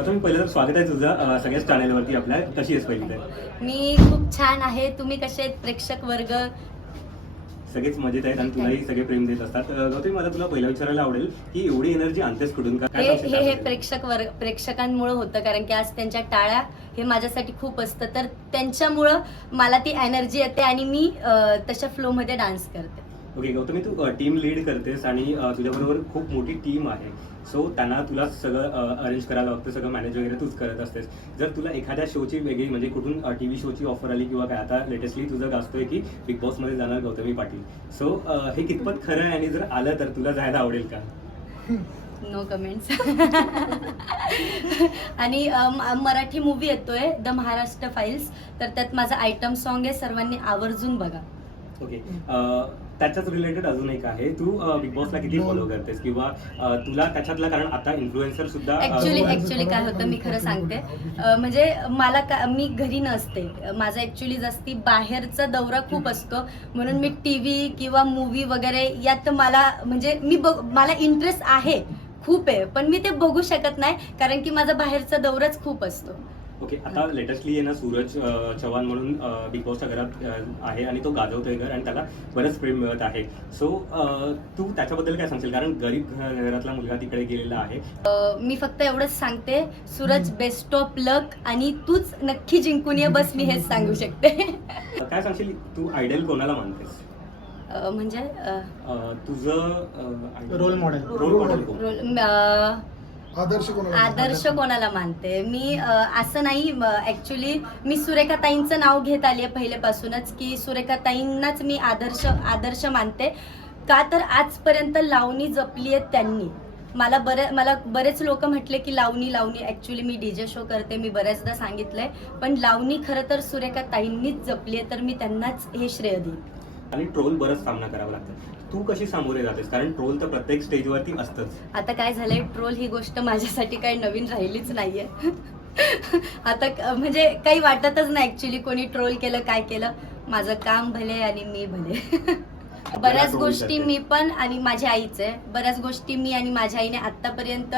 गौतमी पहिलं तर स्वागत आहे तुझं सगळ्याच चॅनेलवरती आपल्या. कशी आहेस पहिली तर? मी खूप छान आहे. तुम्ही कसे आहेत प्रेक्षक वर्ग? सगळेच मजेत आहेत आणि तुलाही सगळे प्रेम देत असतात. गौतमी मला तुला पहिलं विचारायला आवडेल की एवढी एनर्जी आणतेस कुठून का हे हे हे? प्रेक्षक वर्ग प्रेक्षकांमुळे होतं कारण की आज त्यांच्या टाळ्या हे माझ्यासाठी खूप असतं. तर त्यांच्यामुळं मला ती एनर्जी येते आणि मी अं, तशा फ्लो मध्ये डान्स करते. ओके गौतमी तू टीम लीड करतेस आणि तुझ्याबरोबर खूप मोठी टीम आहे. सो त्यांना तुला सगळं अरेंज करायला लागतं सगळं मॅनेज वगैरे तूच करत असतेस. जर तुला एखाद्या शोची वेगळी म्हणजे कुठून टी व्ही शोची ऑफर आली किंवा काय आता लेटेस्टली तुझं गाजतोय की बिग बॉसमध्ये जाणार गौतमी पाटील. सो हे कितपत खरं आहे आणि जर आलं तर तुला जायला आवडेल का? नो कमेंट्स आणि मराठी मूवी येतोय द महाराष्ट्र फाईल्स तर त्यात माझं आयटम सॉन्ग आहे सर्वांनी आवर्जून बघा. ओके त्याच्याच रिलेटेड अजून एक आहे. तू बिग बॉसला किती फॉलो करतेस? किंवा तुला त्याच्यातला कारण आता इन्फ्लुएन्सर सुद्धा ऍक्च्युली ऍक्च्युली काय होतं मी खरं सांगते. म्हणजे मला का मी घरी नसते. माझा ऍक्च्युली जास्ती बाहेरचा दौरा खूप असतो. म्हणून मी टीव्ही किंवा मूवी वगैरे यात मला म्हणजे मी बघ मला इंटरेस्ट आहे. खूप आहे. पण मी ते बघू शकत नाही कारण की माझा बाहेरचा दौराच खूप असतो. ओके आता लेटेस्टली आहे ना सूरज चव्हाण म्हणून बिग बॉसच्या घरात आहे आणि तो गाजवतोय घर आणि त्याला बरंच प्रेम मिळत आहे. सो तू त्याच्याबद्दल काय सांगशील? कारण गरीब घरातला मुलगा तिकडे गेलेला आहे. मी फक्त एवढंच सांगते सूरज बेस्ट ऑफ लक आणि तूच नक्की जिंकून ये बस मी हेच सांगू शकते. काय सांगशील? तू आयडल कोणाला मानतेस? म्हणजे तुझं रोल मॉडेल. रोल मॉडेल आदर्श कोणाला आदर्श कोणाला मानते? मी असं नाही ऍक्च्युली मी सुरेखा ताईंचं नाव घेत आली आहे पहिल्यापासूनच की सुरेखा ताईंनाच मी आदर्श आदर्श मानते. का तर आजपर्यंत लावणी जपली आहे त्यांनी. मला बरे मला बरेच लोक म्हटले की लावणी लावणी ऍक्च्युली मी डीजे शो करते मी बऱ्याचदा सांगितलंय. पण लावणी खरं तर सुरेखा ताईंनीच जपली आहे तर मी त्यांनाच हे श्रेय देईन. आणि ट्रोल बरंच सामना करावा लागतं. तू कशी सामोरे जातेस? कारण ट्रोल तर प्रत्येक स्टेजवरती असतंच. आता काय झालंय? ट्रोल ही गोष्ट माझ्यासाठी काही नवीन राहिलीच नाहीये. आता क- म्हणजे काही वाटतच नाही ऍक्च्युली कोणी ट्रोल केलं काय केलं. माझं काम भले आणि मी भले. बऱ्याच गोष्टी करते. मी पण आणि माझ्या आईच. आहे बऱ्याच गोष्टी मी आणि माझ्या आईने आतापर्यंत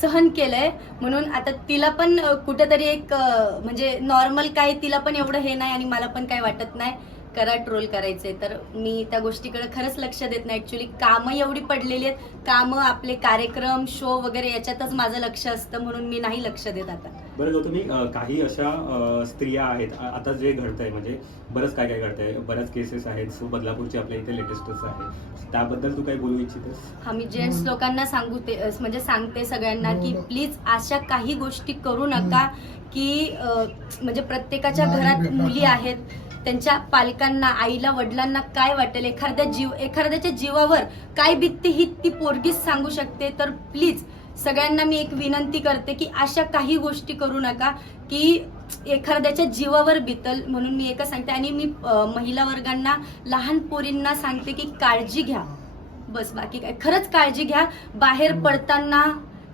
सहन केलंय. म्हणून आता तिला पण अं, कुठेतरी एक अं, म्हणजे नॉर्मल काय तिला पण एवढं हे नाही आणि मला पण काय वाटत नाही. करा ट्रोल करायचे. तर मी त्या गोष्टीकडे खरंच लक्ष देत नाही. ऍक्च्युली कामं एवढी पडलेली आहेत. कामं आपले कार्यक्रम शो वगैरे याच्यातच माझं लक्ष असतं म्हणून मी नाही लक्ष देत आता. बरं गौतमी काही अशा स्त्रिया आहेत. आता जे घडतंय म्हणजे बरंच काय काय घडतंय. बऱ्याच केसेस आहेत. सो बदलापूरची आपल्या इथे लेटेस्टच आहे. त्याबद्दल तू काही बोलू इच्छितेस? आम्ही जेंट्स लोकांना सांगू ते म्हणजे सांगते सगळ्यांना की प्लीज अशा काही गोष्टी करू नका की म्हणजे प्रत्येकाच्या घरात मुली आहेत. त्यांच्या पालकांना आईला वडिलांना काय वाटेल? एखाद्या जीव एखाद्याच्या जीवावर काय बित्ते ही ती पोरगीच सांगू शकते? तर प्लीज सगळ्यांना मी एक विनंती करते की अशा काही गोष्टी करू नका की एखाद्याच्या जीवावर बितल म्हणून मी एकच सांगते. आणि मी महिला वर्गांना लहान पोरींना सांगते की काळजी घ्या. बस बाकी काय. खरंच काळजी घ्या. बाहेर पडताना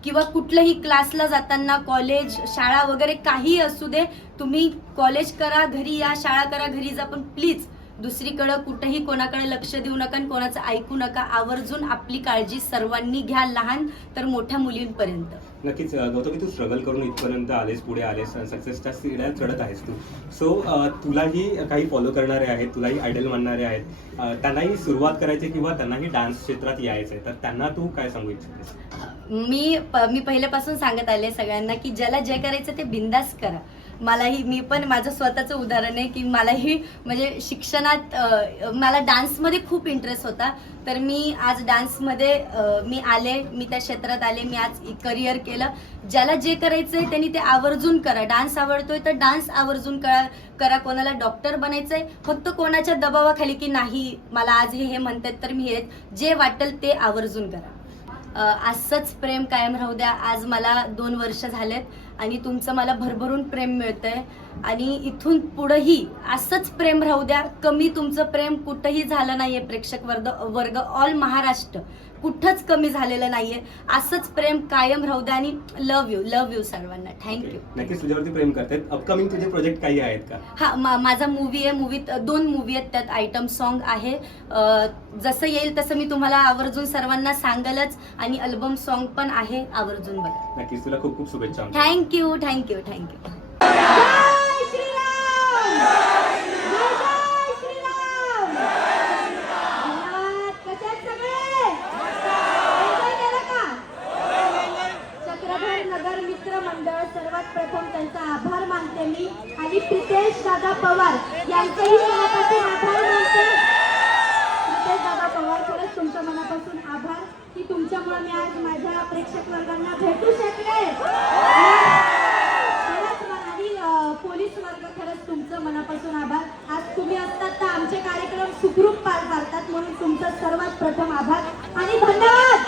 किंवा कुठल्याही क्लासला जाताना कॉलेज शाळा वगैरे काही असू दे तुम्ही कॉलेज करा घरी या शाळा करा घरी जा पण प्लीज दुसरीकडं कुठेही कोणाकडे लक्ष देऊ नका आणि कोणाचं ऐकू नका. आवर्जून आपली काळजी सर्वांनी घ्या लहान तर मोठ्या मुलींपर्यंत. नक्कीच अं, गौतमी तू स्ट्रगल करून इथपर्यंत आलेस पुढे आलेस सक्सेसच्या सीड्या चढत आहेस तू. सो तुलाही काही फॉलो करणारे आहेत तुलाही आयडल मानणारे आहेत. त्यांनाही सुरुवात करायची किंवा त्यांनाही डान्स क्षेत्रात यायचं आहे तर त्यांना तू काय सांगू इच्छितेस? मी मी पहिल्यापासून सांगत आले सगळ्यांना की ज्याला जे करायचं ते बिंदास करा. मलाही मी पण माझं स्वतःचं उदाहरण आहे की मलाही म्हणजे शिक्षणात मला डान्समध्ये खूप इंटरेस्ट होता. तर मी आज डान्समध्ये मी आले मी त्या क्षेत्रात आले मी आज करिअर केलं. ज्याला जे करायचंय त्यांनी ते आवर्जून करा. डान्स आवडतोय तर डान्स आवर्जून करा करा. कोणाला डॉक्टर बनायचंय फक्त कोणाच्या दबावाखाली की नाही मला आज हे हे म्हणतात तर मी हे जे वाटेल ते आवर्जून करा. असंच प्रेम कायम राहू द्या. आज मला दोन वर्ष झालेत. आणि तुमचं मला भरभरून प्रेम मिळतंय. आणि इथून पुढंही असंच प्रेम राहू द्या. कमी तुमचं प्रेम कुठंही झालं नाहीये प्रेक्षक वर्ग वर्ग ऑल महाराष्ट्र. कुठंच कमी झालेलं नाहीये. असंच प्रेम कायम राहू द्या आणि लव यू लव यू सर्वांना. थँक्यू नक्कीच तुझ्यावरती प्रेम करतात. अपकमिंग तुझे प्रोजेक्ट काही आहेत का? हा मा- माझा मूवी आहे. मूवीत दोन मूवी आहेत. त्यात आयटम सॉन्ग आहे. अं, जसं येईल तसं मी तुम्हाला आवर्जून सर्वांना सांगलच आणि अल्बम सॉन्ग पण आहे आवर्जून बघा. नक्कीच. तुला खूप खूप शुभेच्छा. आमच्या. Thank you thank you thank you जय श्रीराम जय जय श्रीराम धन्यवाद कसे आहेत सगळे एन्जॉय केलं का चक्रधर मित्र मंडळ सर्वात प्रथम त्यांचा आभार मानते मी. आणि प्रितेश दादा पवार यांचेही मनापासून आभार मानते. प्रितेश दादा पवार खरंच तुमच्या मनापासून आभार की तुमच्यामुळे मी आज माझ्या प्रेक्षक वर्गांना भेटू शकले. आणि पोलीस वर्ग खरंच तुमचं मनापासून आभार. आज तुम्ही असतात तर आमचे कार्यक्रम सुखरूप पार पाडतात म्हणून तुमचं सर्वात प्रथम आभार. आणि धन्यवाद!